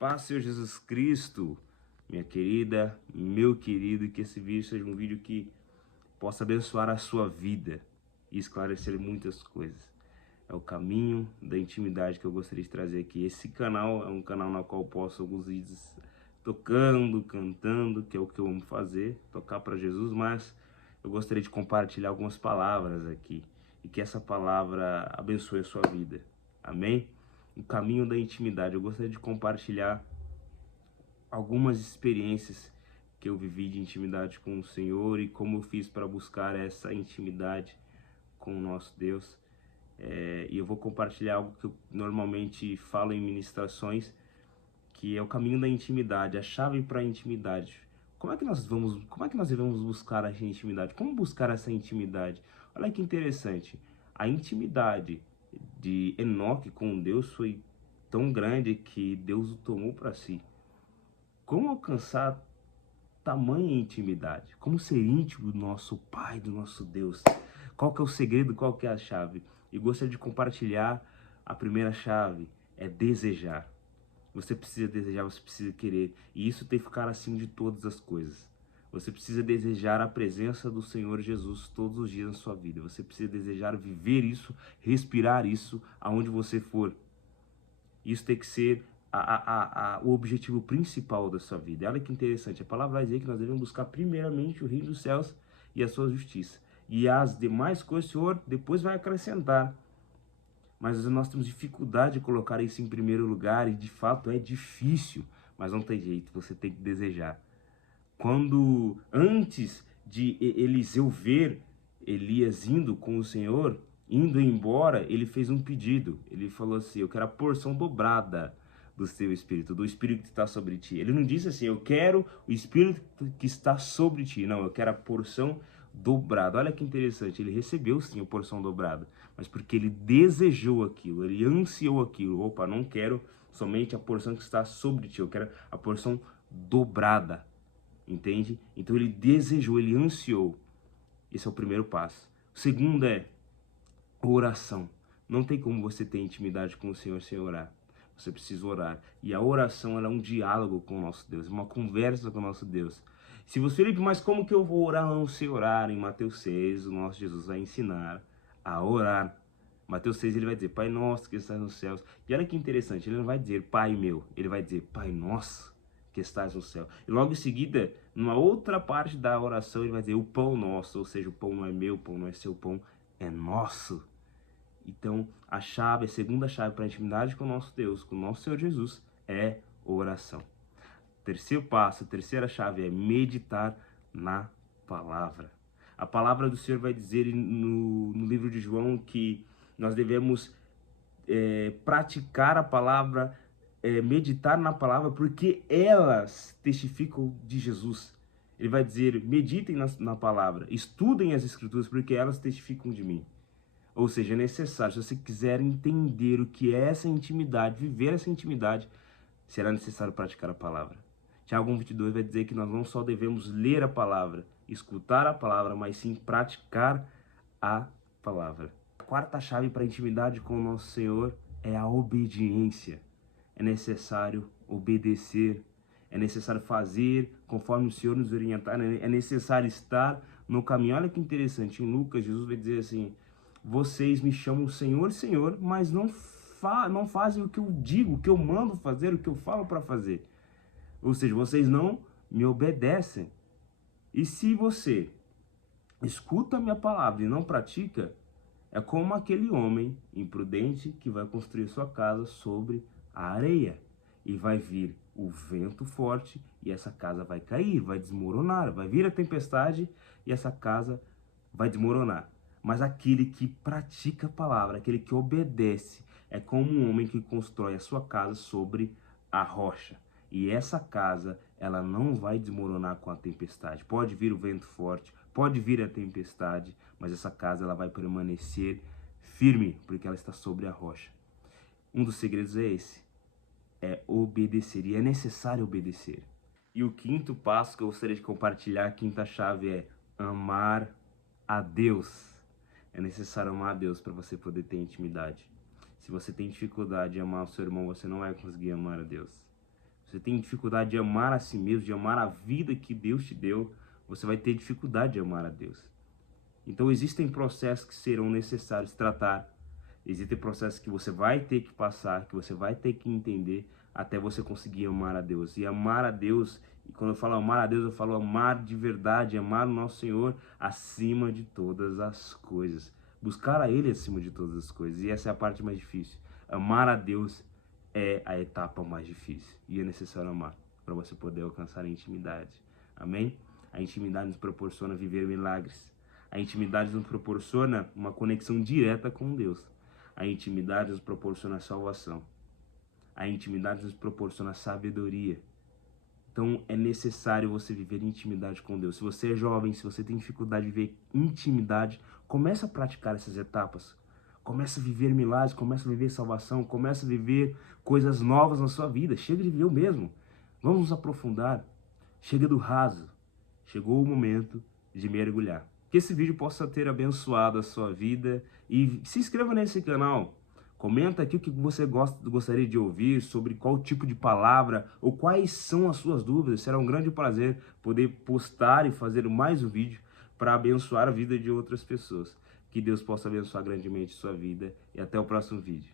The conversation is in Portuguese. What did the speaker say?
Paz, Senhor Jesus Cristo, minha querida, meu querido, que esse vídeo seja um vídeo que possa abençoar a sua vida e esclarecer muitas coisas. É o caminho da intimidade que eu gostaria de trazer aqui. Esse canal é um canal no qual eu posto alguns vídeos tocando, cantando, que é o que eu amo fazer, tocar para Jesus, mas eu gostaria de compartilhar algumas palavras aqui e que essa palavra abençoe a sua vida. Amém? O caminho da intimidade. Eu gostaria de compartilhar algumas experiências que eu vivi de intimidade com o Senhor e como eu fiz para buscar essa intimidade com o nosso Deus. E eu vou compartilhar algo que eu normalmente falo em ministrações, que é o caminho da intimidade, a chave para a intimidade. Como é que nós devemos buscar essa intimidade? Como buscar essa intimidade? Olha que interessante. A intimidade de Enoque com Deus foi tão grande que Deus o tomou para si. Como alcançar tamanha intimidade? Como ser íntimo do nosso Pai, do nosso Deus? Qual que é o segredo? Qual que é a chave? E gostaria de compartilhar a primeira chave, é desejar. Você precisa desejar, você precisa querer. E isso tem que ficar acima de todas as coisas. Você precisa desejar a presença do Senhor Jesus todos os dias na sua vida. Você precisa desejar viver isso, respirar isso, aonde você for. Isso tem que ser o objetivo principal da sua vida. Olha que interessante, a palavra vai dizer que nós devemos buscar primeiramente o reino dos céus e a sua justiça. E as demais coisas o Senhor depois vai acrescentar. Mas nós temos dificuldade de colocar isso em primeiro lugar e de fato é difícil, mas não tem jeito, você tem que desejar. Antes de Eliseu ver Elias indo com o Senhor, indo embora, ele fez um pedido. Ele falou assim: eu quero a porção dobrada do seu espírito, do espírito que está sobre ti. Ele não disse assim: eu quero o espírito que está sobre ti. Não, eu quero a porção dobrada. Olha que interessante, ele recebeu sim a porção dobrada, mas porque ele desejou aquilo, ele ansiou aquilo. Opa, não quero somente a porção que está sobre ti, eu quero a porção dobrada. Entende? Então ele desejou, ele ansiou. Esse é o primeiro passo. O segundo é oração. Não tem como você ter intimidade com o Senhor sem orar. Você precisa orar. E a oração ela é um diálogo com o nosso Deus, uma conversa com o nosso Deus. Se você, Felipe, mas como que eu vou orar? Não sei orar. Em Mateus 6, o nosso Jesus vai ensinar a orar. Mateus 6 ele vai dizer: Pai nosso que estás nos céus. E olha que interessante, ele não vai dizer Pai meu, ele vai dizer Pai nosso que estás no céu. E logo em seguida, numa outra parte da oração, ele vai dizer o pão nosso, ou seja, o pão não é meu, o pão não é seu, o pão é nosso. Então, a segunda chave para a intimidade com o nosso Deus, com o nosso Senhor Jesus, é oração. Terceiro passo, a terceira chave é meditar na palavra. A palavra do Senhor vai dizer no livro de João que nós devemos praticar a palavra, meditar na palavra, porque elas testificam de Jesus. Ele vai dizer: meditem na palavra, estudem as escrituras, porque elas testificam de mim. Ou seja, é necessário, se você quiser entender o que é essa intimidade, viver essa intimidade, será necessário praticar a palavra. Tiago 1:22 vai dizer que nós não só devemos ler a palavra, escutar a palavra, mas sim praticar a palavra. A quarta chave para a intimidade com o nosso Senhor é a obediência. É necessário obedecer, é necessário fazer conforme o Senhor nos orientar, é necessário estar no caminho. Olha que interessante, em Lucas, Jesus vai dizer assim: vocês me chamam Senhor, Senhor, mas não fazem o que eu digo, o que eu mando fazer, o que eu falo para fazer. Ou seja, vocês não me obedecem. E se você escuta a minha palavra e não pratica, é como aquele homem imprudente que vai construir sua casa sobre a areia. E vai vir o vento forte e essa casa vai cair, vai desmoronar. Vai vir a tempestade e essa casa vai desmoronar. Mas aquele que pratica a palavra, aquele que obedece, é como um homem que constrói a sua casa sobre a rocha. E essa casa, ela não vai desmoronar com a tempestade. Pode vir o vento forte, pode vir a tempestade, mas essa casa ela vai permanecer firme, porque ela está sobre a rocha. Um dos segredos é esse, é obedecer, e é necessário obedecer. E o quinto passo que eu gostaria de compartilhar, a quinta chave é amar a Deus. É necessário amar a Deus para você poder ter intimidade. Se você tem dificuldade de amar o seu irmão, você não vai conseguir amar a Deus. você tem dificuldade de amar a si mesmo, de amar a vida que Deus te deu, você vai ter dificuldade de amar a Deus. Então existem processos que serão necessários tratar, existem processos que você vai ter que passar, que você vai ter que entender até você conseguir amar a Deus. E amar a Deus, e quando eu falo amar a Deus, eu falo amar de verdade, amar o nosso Senhor acima de todas as coisas. Buscar a Ele acima de todas as coisas. E essa é a parte mais difícil. Amar a Deus é a etapa mais difícil. E é necessário amar para você poder alcançar a intimidade. Amém? A intimidade nos proporciona viver milagres. A intimidade nos proporciona uma conexão direta com Deus. A intimidade nos proporciona salvação. A intimidade nos proporciona sabedoria. Então é necessário você viver intimidade com Deus. Se você é jovem, se você tem dificuldade de viver intimidade, comece a praticar essas etapas. Comece a viver milagres, comece a viver salvação, comece a viver coisas novas na sua vida. Chega de viver o mesmo. Vamos nos aprofundar. Chega do raso. Chegou o momento de mergulhar. Que esse vídeo possa ter abençoado a sua vida. E se inscreva nesse canal. Comenta aqui o que você gostaria de ouvir, sobre qual tipo de palavra ou quais são as suas dúvidas. Será um grande prazer poder postar e fazer mais um vídeo para abençoar a vida de outras pessoas. Que Deus possa abençoar grandemente sua vida e até o próximo vídeo.